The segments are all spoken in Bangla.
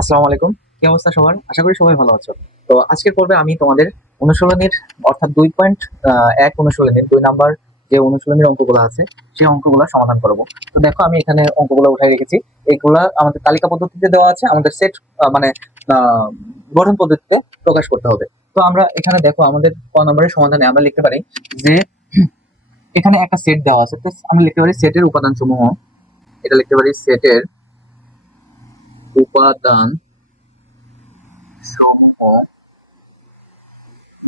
আসসালামু আলাইকুম। কি অবস্থা সবার? আশা করি সবাই ভালো আছো। তো আজকের পর্বে আমি তোমাদের অনুশীলনীর অর্থাৎ 2.1 অনুশীলনীর ২ নাম্বার যে অনুশীলনীর অঙ্কগুলো আছে, সেই অঙ্কগুলা সমাধান করব। তো দেখো আমি এখানে অঙ্কগুলো উঠায় রেখেছি। এগুলা আমাদের তালিকা পদ্ধতিতে দেওয়া আছে। আমাদের সেট মানে আ গঠন পদ্ধতিতে প্রকাশ করতে হবে। তো আমরা এখানে দেখো আমাদের ক নম্বরের সমাধানে আমরা লিখতে পারি যে এখানে একটা সেট দেওয়া আছে। তো আমি লিখতে পারি সেটের উপাদানসমূহ, এটা লিখতে পারি সেটের উপাদান সমূহ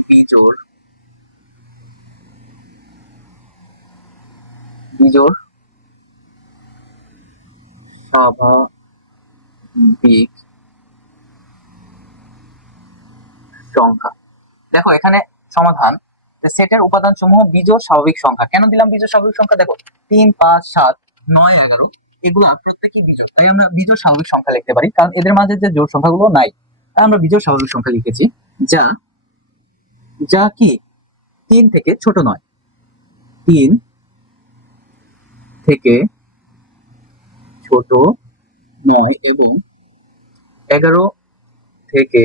বিজোড় বিজোড় স্বাভাবিক সংখ্যা। দেখো এখানে সমাধান যে সেটের উপাদান সমূহ বিজোড় স্বাভাবিক সংখ্যা। কেন দিলাম বিজোড় স্বাভাবিক সংখ্যা? দেখো 3, 5, 7, 9, 11 এগুলা প্রত্যেকই বিজোড়, তাই আমরা বিজোড় স্বাভাবিক সংখ্যা লিখতে পারি, কারণ এদের মাঝে যে জোড় সংখ্যাগুলো নাই, তাই আমরা বিজোড় স্বাভাবিক সংখ্যা লিখেছি। যা যা কি 3 থেকে ছোট নয়, 3 থেকে ছোট নয় এবং 11 থেকে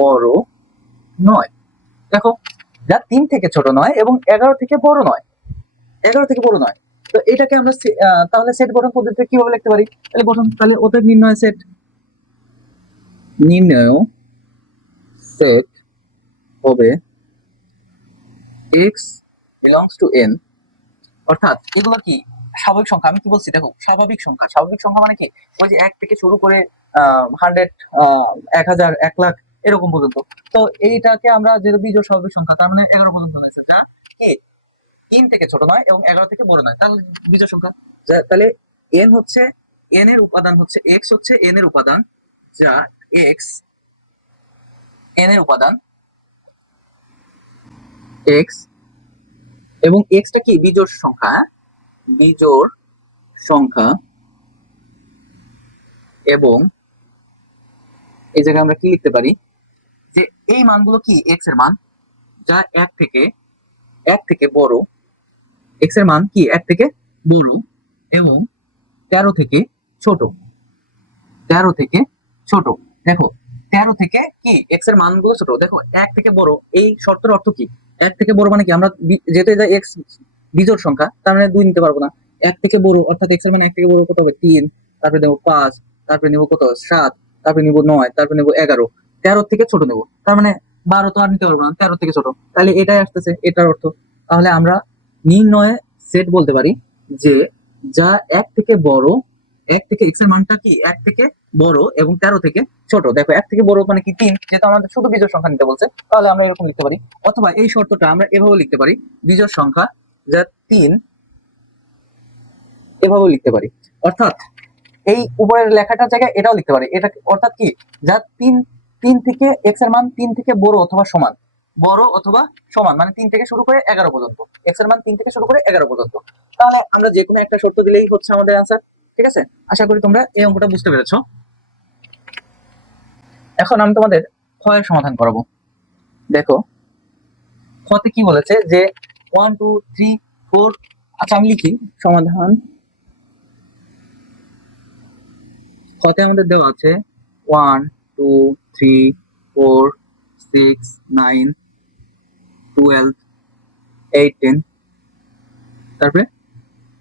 বড় নয়। দেখো যা 3 থেকে ছোট নয় এবং 11 থেকে বড় নয়, 11 থেকে বড় নয়। তো এটাকে আমরা তাহলে সেট গঠন পদ্ধতিতে কিভাবে লিখতে পারি? তাহলে অতএব নির্ণয় সেট হবে x belongs to n, অর্থাৎ এগুলো কি স্বাভাবিক সংখ্যা। আমি কি বলছি দেখো, স্বাভাবিক সংখ্যা। স্বাভাবিক সংখ্যা মানে কি? ওই যে 1 থেকে শুরু করে 100, 1000, 1 লাখ এরকম পর্যন্ত। তো এইটাকে আমরা যেহেতু বিজোড় স্বাভাবিক সংখ্যা, তার মানে 11 পর্যন্ত হয়েছে, যা কি 3 থেকে ছোট নয় এবং 11 থেকে বড় নয়, তাহলে বিজোড় সংখ্যা। তাহলে n হচ্ছে, n এর উপাদান হচ্ছে x হচ্ছে n এর উপাদান, যা x n এর উপাদান x, এবং x টা কি বিজোড় সংখ্যা, বিজোড় সংখ্যা। এবং এই জায়গায় আমরা কি লিখতে পারি যে এই মানগুলো কি x এর মান, যা 1 থেকে বড়, x এর মান কি 1 থেকে বড় এবং 13 থেকে ছোট, 13 থেকে ছোট। দেখো 13 থেকে কি x এর মানগুলো ছোট। দেখো 1 থেকে বড়, এই শর্তের অর্থ কি? 1 থেকে বড় মানে কি? আমরা যেতে যাই x বিজোড় সংখ্যা, তার মানে 2 নিতে পারবো না। 1 থেকে বড় অর্থাৎ x এর মান 1 থেকে বড় কত হবে? 3, তারপরে নেব 5, তারপরে নেব কত? 7, তারপরে নেব 9, তারপরে নেব 11, 13 থেকে ছোট নেব, তার মানে 12 তো আর নিতে পারবো না, 13 থেকে ছোট। তাহলে এটাই আসতেছে এটার অর্থ। তাহলে আমরা নির্ণয় সেট বলতে পারি যে যা 1 থেকে বড়, 1 থেকে x এর মানটা কি 1 থেকে বড় এবং 13 থেকে ছোট। দেখো 1 থেকে বড় মানে কি 3, যেহেতু আমাদের শুধু বিজোড় সংখ্যা নিতে বলছে, তাহলে আমরা এরকম লিখতে পারি। অথবা এই শর্তটা আমরা এভাবে লিখতে পারি, বিজোড় সংখ্যা যা 3, এভাবে লিখতে পারি। অর্থাৎ এই উপরের লেখাটার জায়গায় এটাও লিখতে পারি। এটা অর্থাৎ কি, যা 3 থেকে x এর মান 3 থেকে বড় অথবা সমান, বড় অথবা সমান মানে 3 থেকে শুরু করে 11 পর্যন্ত, x এর মান 3 থেকে শুরু করে 11 পর্যন্ত। তাহলে আমরা যে কোনো একটা শর্ত দিলেই হচ্ছে আমাদের आंसर। ঠিক আছে, আশা করি তোমরা এই অঙ্কটা বুঝতে পেরেছো। এখন আমি তোমাদের খ এর সমাধান করাবো। দেখো খতে কি বলেছে যে 1 2 3 4, আচ্ছা আমি লিখি সমাধান। খতে আমাদের দেওয়া আছে 1 2 3 4 6 9 12 18, তারপরে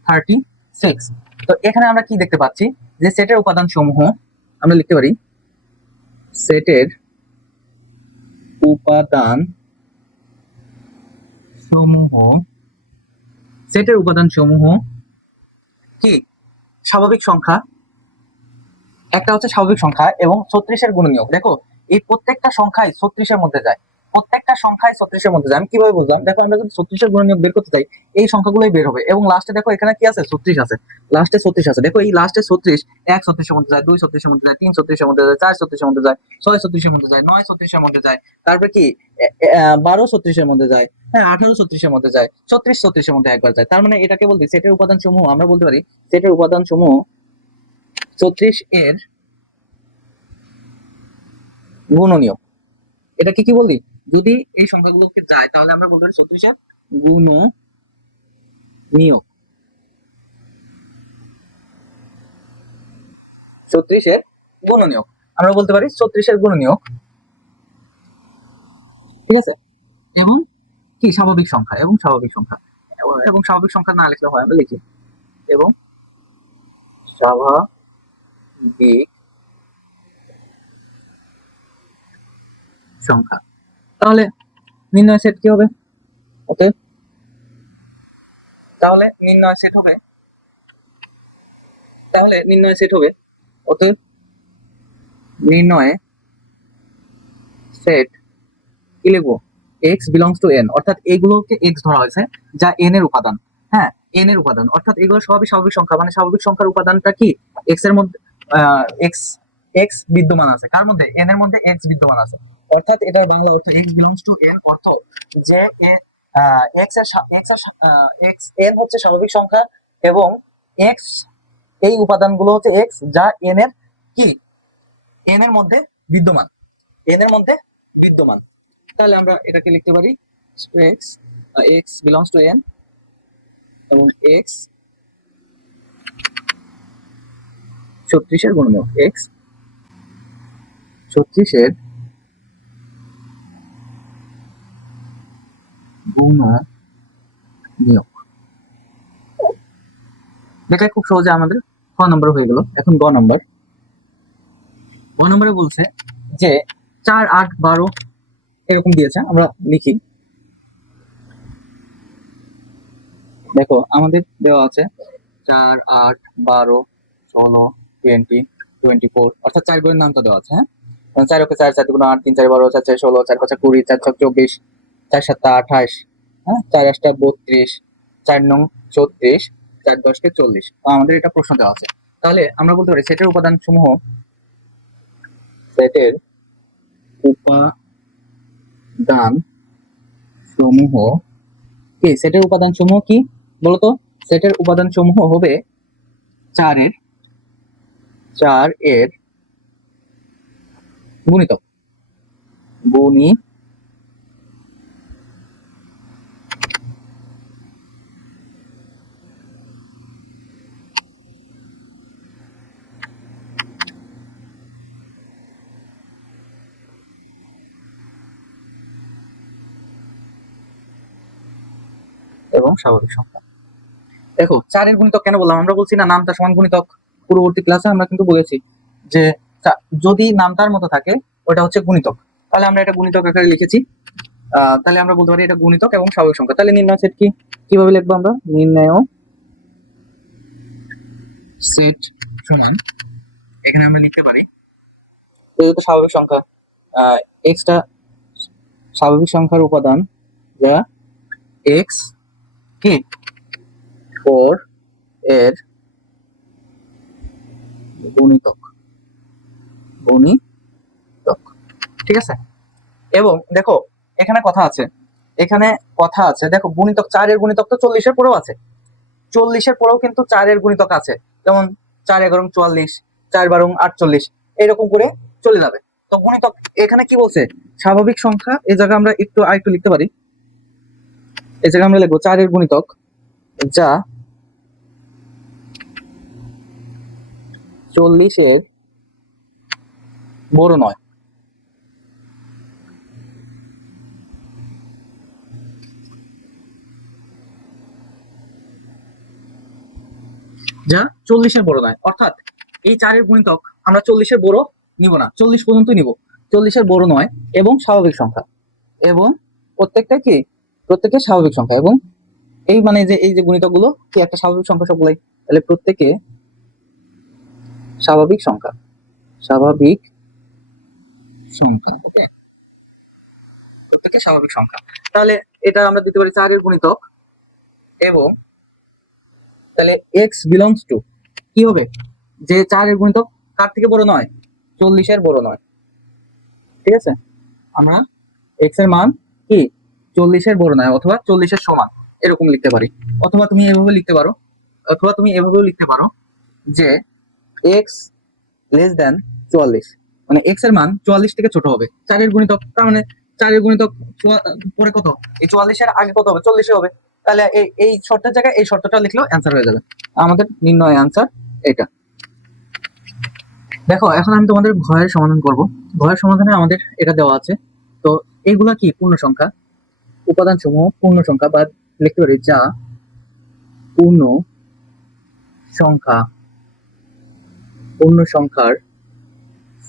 36। তো এখানে আমরা কি দেখতে পাচ্ছি যে সেটের উপাদান সমূহ, আমরা লিখতে পারি সেটের উপাদান সমূহ, সেটের উপাদান সমূহ কি স্বাভাবিক সংখ্যা। একটা হচ্ছে স্বাভাবিক সংখ্যা এবং 36 এর গুণনীয়ক। দেখো এই প্রত্যেকটা সংখ্যাই 36 এর মধ্যে যায়, প্রত্যেকটা সংখ্যাই 36 এর মধ্যে যায়। আমি কিভাবে বুঝলাম? দেখো আমরা যদি 36 এর গুণনীয়ক বের করতে চাই, এই সংখ্যাগুলোই বের হবে এবং লাস্টে দেখো এখানে কি আছে? 36 আছে, লাস্টে 36 আছে। দেখো এই লাস্টে 36, 1 36 এর মধ্যে যায়, 2 36 এর মধ্যে যায়, 3 36 এর মধ্যে যায়, 4 36 এর মধ্যে যায়, 6 36 এর মধ্যে যায়, 9 36 এর মধ্যে যায়, তারপরে কি 12 36 এর মধ্যে যায়, হ্যাঁ 18 36 এর মধ্যে যায়, 36 36 এর মধ্যে একবার যায়। তার মানে এটাকে বলতে সেটের উপাদান সমূহ, আমরা বলতে পারি সেটের উপাদান সমূহ 36 এর গুণনীয়ক। এটাকে কি বলি? যদি এই সংখ্যাগুলোকে যায় তাহলে আমরা বলতে পারি 36 এর গুণনীয়ক, 36 এর গুণনীয়ক, আমরা বলতে পারি 34-এর গুণনীয়ক, ঠিক আছে। এবং কি স্বাভাবিক সংখ্যা, এবং স্বাভাবিক সংখ্যা, এবং স্বাভাবিক সংখ্যা না লিখলে হয়, আমরা লিখি এবং স্বাভাবিক সংখ্যা। তাহলে নির্ণয় সেট কি হবে? ওকে, তাহলে নির্ণয় সেট হবে, অতএব নির্ণয়ে সেট কি লিখবো? x বিলংস টু n, অর্থাৎ এগুলোকে x ধরা হয়েছে যা n এর উপাদান। হ্যাঁ, n এর উপাদান, অর্থাৎ এগুলো সবই স্বাভাবিক সংখ্যা, মানে স্বাভাবিক সংখ্যার উপাদানটা কি x এর মধ্যে x x বিদ্যমান আছে, কার মধ্যে? n এর মধ্যে x বিদ্যমান আছে, অর্থাৎ এটার বাংলা অর্থ x বিলংস টু n, অর্থ যে x এর x n হচ্ছে স্বাভাবিক সংখ্যা এবং x এই উপাদানগুলো হচ্ছে x যা n এর কি, n এর মধ্যে বিদ্যমান, n এর মধ্যে বিদ্যমান। তাহলে আমরা এটাকে লিখতে পারি x বিলংস টু n এবং x 36-এর গুণনীয়ক, x 36-এর গুণনীয়ক। এটা খুব সহজে আমাদের ক নম্বর হয়ে গেল। এখন গ নম্বরে বলছে যে 4, 8, 12 এরকম দিয়েছে, আমরা লিখি। দেখো আমাদের দেওয়া আছে 4, 8, 12, 16, 20, 24, অর্থাৎ 4 গুণের নামটা দেওয়া আছে। হ্যাঁ, 4 ওকে 4, 4 2 8, 3 4 12, 4 4 16, 4 5 20, 4 6 24, 4 7 28, হ্যাঁ, 4 8 32, 4 9 34, 4 10 40। তো আমাদের এটা প্রশ্ন দেওয়া আছে, তাহলে আমরা বলতে পারি সেটের উপাদান সমূহ কি? সেটের উপাদান সমূহ কি বলতো? সেটের উপাদান সমূহ হবে 4 এর গুণিতক, এবং স্বাভাবিক সংখ্যা। দেখো 4 এর গুণিতক কেন বললাম? আমরা বলছি না নামটা সমান গুণিতক, পূর্ববর্তী ক্লাসে আমরা কিন্তু বলেছি যে যদি নামটার মতো থাকে ওটা হচ্ছে গুণিতক, তাহলে আমরা এটা গুণিতক আকারে লিখেছি। তাহলে আমরা বলতে পারি এটা গুণিতক এবং স্বাভাবিক সংখ্যা। তাহলে নির্ণয় সেট কি, কিভাবে লিখবো আমরা? নির্ণয় সেট সমান, এখানে আমরা লিখতে পারি যেহেতু স্বাভাবিক সংখ্যা, এক্সটা স্বাভাবিক সংখ্যার উপাদান যা এক্স কি 4 এর গুণিতক, ঠিক আছে। এবং দেখো এখানে কথা আছে, দেখো গুণিতক 4 এর গুণিতক তো 40 এর পরেও আছে, 40 এর পরেও কিন্তু 4 এর গুণিতক আছে, যেমন 4 11 44, 4 12 48, এরকম করে চলে যাবে। তো গুণিতক এখানে কি বলছে? স্বাভাবিক সংখ্যা। এই জায়গায় আমরা আরেকটু লিখতে পারি, এই জায়গায় আমরা লিখবো 4 এর গুণিতক যা 40 এর বড় নয়, যা 40 এর বড় নয়, অর্থাৎ এই 4 এর গুণিতক আমরা 40 এর বড় নিব না, 40 পর্যন্ত নিব, 40 এর বড় নয় এবং স্বাভাবিক সংখ্যা, এবং প্রত্যেকটা কি, প্রত্যেকটা স্বাভাবিক সংখ্যা। এবং এই মানে যে এই যে গুণিতকগুলো কি একটা স্বাভাবিক সংখ্যা সবগুলাই, তাহলে প্রত্যেকে স্বাভাবিক সংখ্যা, ওকে, প্রত্যেকে স্বাভাবিক সংখ্যা। তাহলে এটা আমরা দিতে পারি 4 এর গুণিতক, এবং তাহলে x বিলংস টু কি হবে? যে 4 এর গুণিতক কার থেকে বড় নয়? 40 এর বড় নয়, ঠিক আছে। আমরা x এর মান কি 40 এর বড় নয় অথবা 40 এর সমান এরকম লিখতে পারি, অথবা তুমি এভাবে লিখতে পারো, যে x লেস দেন 44, মানে x এর মান 44 থেকে ছোট হবে। 4 এর গুণিতক, তার মানে 4 এর গুণিতক পরে কত? এই 44 এর আগে কত হবে? 40 হবে। তাহলে এই শর্তের জায়গায় এই শর্তটা লিখলেও অ্যান্সার হয়ে যাবে। আমাদের নির্ণয় অ্যান্সার এটা। দেখো এখন আমি তোমাদের ঘরের সমাধান করব। ঘরের সমাধানে আমাদের এটা দেওয়া আছে। তো এইগুলা কি পূর্ণ সংখ্যা, উপাদান সমূহ পূর্ণ সংখ্যা, বা লিখতে পারি যা পূর্ণ সংখ্যা, পূর্ণ সংখ্যার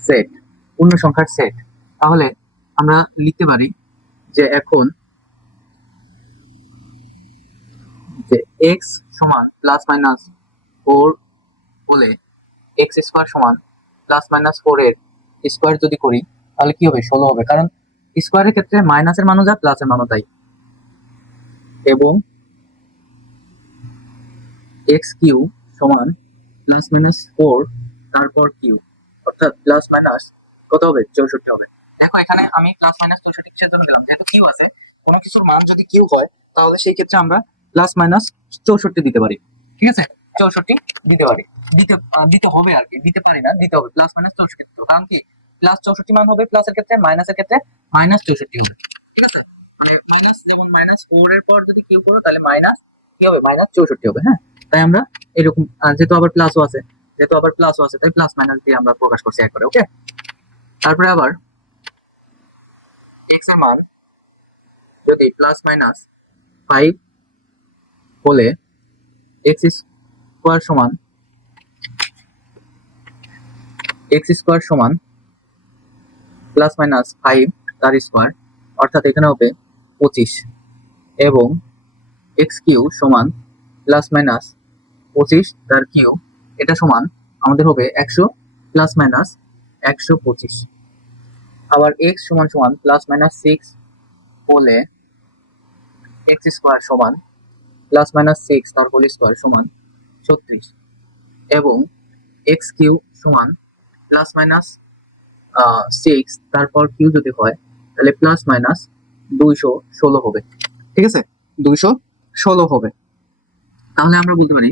সেট, পূর্ণ সংখ্যার সেট। তাহলে আমরা লিখতে পারি যে এখন যে এক্স সমান প্লাস মাইনাস 4 হলে এক্স স্কোয়ার সমান প্লাস মাইনাস 4 এর স্কোয়ার যদি করি তাহলে কি হবে, 16 হবে। কারণ স্কোয়ারের ক্ষেত্রে মাইনাসের মানও যা প্লাসের মানও তাই। এবং এক্স কিউ সমান প্লাস মাইনাস 4 তারপর কিউ, অর্থাৎ প্লাস মাইনাস কত হবে, 64 হবে। দেখো এখানে আমি প্লাস মাইনাস 64 কিসের জন্য দিলাম, যেহেতু কিউ আছে, কোনো কিছুর মান যদি কিউ হয় তাহলে সেই ক্ষেত্রে আমরা প্লাস মাইনাস 64 দিতে পারি। ঠিক আছে, 64 দিতে পারি, দিতে হবে আর কি, দিতে পারি না, দিতে হবে প্লাস মাইনাস 64। কারণ কি, প্লাস 64 মান হবে প্লাসের ক্ষেত্রে, মাইনাসের ক্ষেত্রে মাইনাস 64 হবে। ঠিক আছে, মানে মাইনাস, যেমন মাইনাস 4 এর পর যদি কিউ করো তাহলে মাইনাস কি হবে, মাইনাস 64 হবে। হ্যাঁ, তাই আমরা এরকম, যেহেতু আবার প্লাসও আছে, তাই প্লাস মাইনাস দিয়ে আমরা প্রকাশ করছি একবারে। ওকে, তারপরে আবার এক্স এর মান যদি প্লাস মাইনাস 5 হলে এক্স স্কোয়ার সমান প্লাস মাইনাস 5 তার স্কোয়ার, অর্থাৎ এখানে হবে 25। এবং এক্স কিউ সমান প্লাস মাইনাস 25 তার কিউ, এটা সমান আমাদের হবে 100 প্লাস মাইনাস 125। আবার এক্স সমান সমান প্লাস মাইনাস 6 হলে এক্স স্কোয়ার সমান প্লাস মাইনাস 6 তার হোল স্কোয়ার সমান 36। এবং এক্স কিউ সমান প্লাস মাইনাস 6 তারপর কিউ যদি হয় তাহলে প্লাস মাইনাস 216 হবে। ঠিক আছে, 216 হবে। তাহলে আমরা বলতে পারি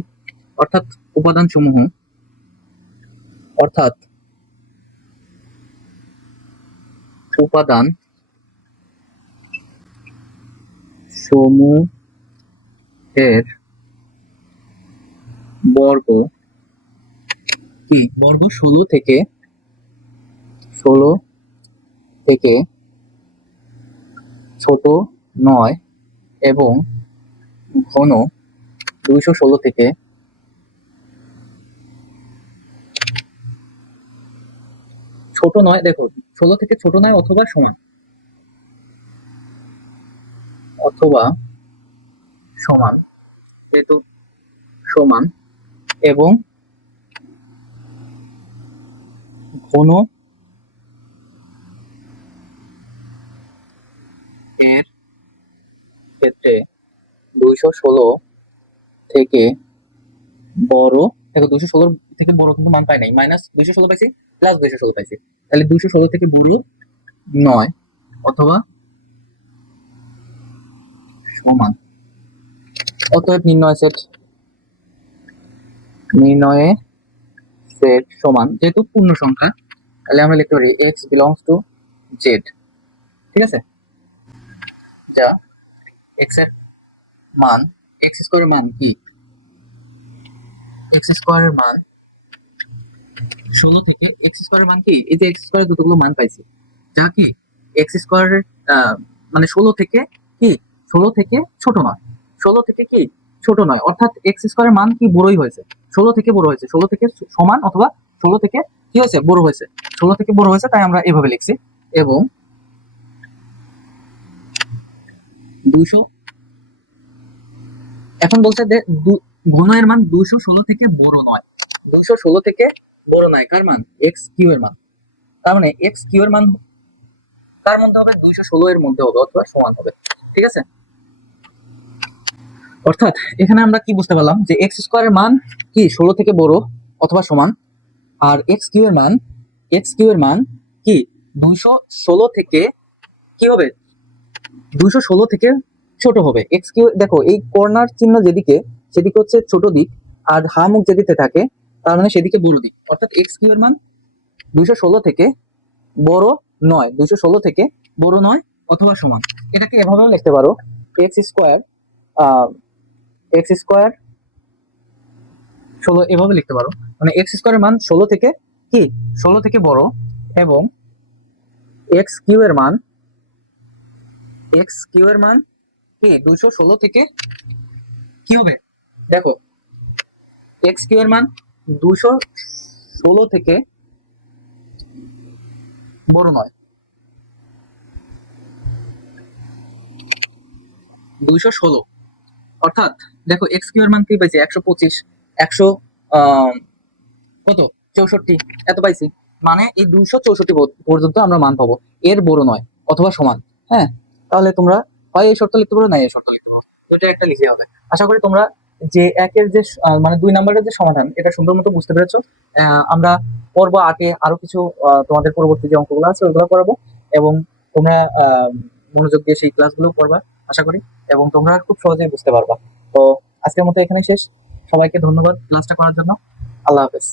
অর্থাৎ উপাদান সমূহ, অর্থাৎ উপাদান সমূহের বর্গ কি, বর্গ 16 থেকে ছোট নয় এবং ঘন 216 থেকে ছোট নয়। দেখো 16 থেকে ছোট নয় অথবা সমান, অথবা সমান, যেহেতু সমান, এবং ঘন এর ক্ষেত্রে 216 থেকে বড়। দেখো 216 থেকে বড় কিন্তু মান পাই নাই, মাইনাস 216 পাইছি, প্লাস 216 পাইছি, তাহলে 216 থেকে বড় নয় অথবা সমান। অতএব নির্ণয়ে সেট সমান, যেহেতু পূর্ণ সংখ্যা তাহলে আমরা লিখতে পারি এক্স বিলংস টু জেড। ঠিক আছে, যা এক্স এর মান, এক্স স্কোয়ারের মান কি, এক্স স্কোয়ারের মান 16 থেকে, এক্স স্কোয়ারের মান কি, এই যে এক্স স্কোয়ারের যতগুলো মান পাইছি, যা কি এক্স স্কোয়ারের মানে 16 থেকে কি, 16 থেকে ছোট নয়, 16 থেকে কি ছোট নয়, অর্থাৎ এক্স স্কোয়ারের মান কি বড়ই হয়েছে, 16 থেকে বড় হয়েছে, 16 থেকে সমান অথবা 16 থেকে কি হয়েছে, বড় হয়েছে, 16 থেকে বড় হয়েছে, তাই আমরা এভাবে লিখছি। এবং 200, এখন বলছে যে ঘন এর মান 216 থেকে বড় নয়, 216 থেকে বড় নয়, কার মান, এক্স কিউ এর মান। তার মানে এক্স কিউ এর মান কার মধ্যে হবে, 216 এর মধ্যে হবে অথবা সমান হবে। ঠিক আছে, অর্থাৎ এখানে আমরা কি বুঝতে পারলাম, যে এক্স স্কোয়ারের মান কি 16 থেকে বড় অথবা সমান, আর এক্স কিউ এর মান কি 216 থেকে কি হবে, 216 থেকে ছোট হবে। এক্স কিউ, দেখো এই কর্নার চিহ্ন যেদিকে, সেদিকে হচ্ছে ছোট দিক, আর হা মুখ যেদিকে থাকে তার মানে সেদিকে বড় দিক, অর্থাৎ এক্স কিউ এর মান 216 থেকে বড় নয়, 216 থেকে বড় নয় অথবা সমান। এটাকে এভাবেও লিখতে পারো, এক্স স্কোয়ার এক্স স্কোয়ার 16, এভাবে লিখতে পারো, মানে এক্স স্কোয়ারের মান 16 থেকে কি 16 থেকে বড় এবং এক্স কিউ এর মান কি 216 থেকে কি হবে দেখো, এক্স কিউ এর মান 216 থেকে বড় নয়, 216। অর্থাৎ দেখো এক্স কিউ এর মান কি পাইছি 125, 100 কত 64 এত পাইছি, মানে এই 264 পর্যন্ত আমরা মান পাবো, এর বড় নয় অথবা সমান। হ্যাঁ, তাহলে তোমরা হয় এই শর্ত লিখতে পারো না এই শর্ত লিখতে পারো, দুইটা একটা লিখে হবে। আশা করি তোমরা যে একের যে মানে 2 নম্বরের যে সমাধান এটা সুন্দর মতো বুঝতে পেরেছো। আমরা পর্ব 8-এ আরো কিছু তোমাদের পরবর্তী যে অঙ্কগুলো আছে ওইগুলো করাবো, এবং তোমরা মনোযোগ দিয়ে সেই ক্লাসগুলো করবা আশা করি, এবং তোমরা খুব সহজেই বুঝতে পারবা। তো আজকের মতো এখানে শেষ। সবাইকে ধন্যবাদ ক্লাসটা করার জন্য। আল্লাহ হাফেজ।